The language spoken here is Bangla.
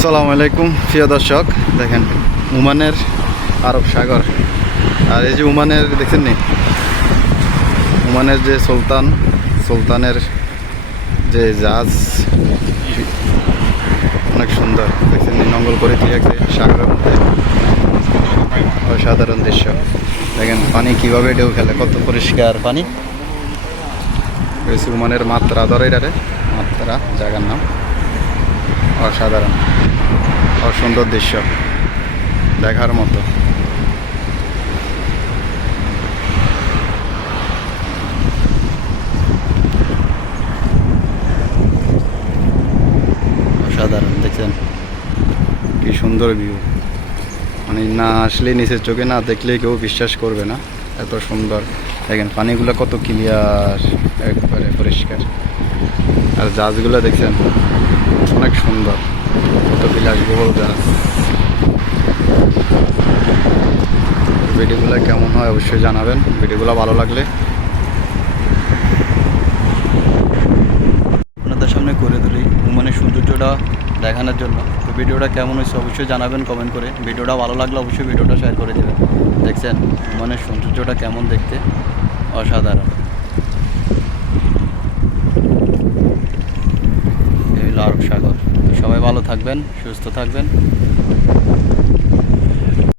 আসসালামু আলাইকুম প্রিয় দর্শক, দেখেন ওমানের আরব সাগর। আর এই যে ওমানের দেখছেন নি, ওমানের যে সুলতানের যে জাহাজ, অনেক সুন্দর দেখছেন নি, নঙ্গল করে দিয়ে একটা সাগরের মধ্যে। অসাধারণ দৃশ্য। দেখেন পানি কিভাবে ঢেউ খেলে, কত পরিষ্কার পানি। ওমানের মাত্রা ধরে এটারে, মাত্রা জায়গার নাম। অসাধারণ, অসুন্দর দৃশ্য, দেখার মতো। অসাধারণ, দেখছেন কি সুন্দর ভিউ। মানে না আসলে নিচের চোখে না দেখলে কেউ বিশ্বাস করবে না, এত সুন্দর। দেখেন পানিগুলো কত ক্লিয়ার, একবারে পরিষ্কার। আর জাহাজগুলো দেখছেন অনেক সুন্দর, কত বিলাসবহুল জাহাজ। ভিডিওগুলো কেমন হয় অবশ্যই জানাবেন। ভিডিওগুলো ভালো লাগলে আপনাদের সামনে করে তুলি ওমানের সৌন্দর্যটা দেখানোর জন্য। তো ভিডিওটা কেমন হয়েছে অবশ্যই জানাবেন কমেন্ট করে। ভিডিওটা ভালো লাগলে অবশ্যই ভিডিওটা শেয়ার করে দেবেন। দেখছেন ওমানের সৌন্দর্যটা কেমন দেখতে, অসাধারণ। এই হলো আরব সাগর। তো সবাই ভালো থাকবেন, সুস্থ থাকবেন।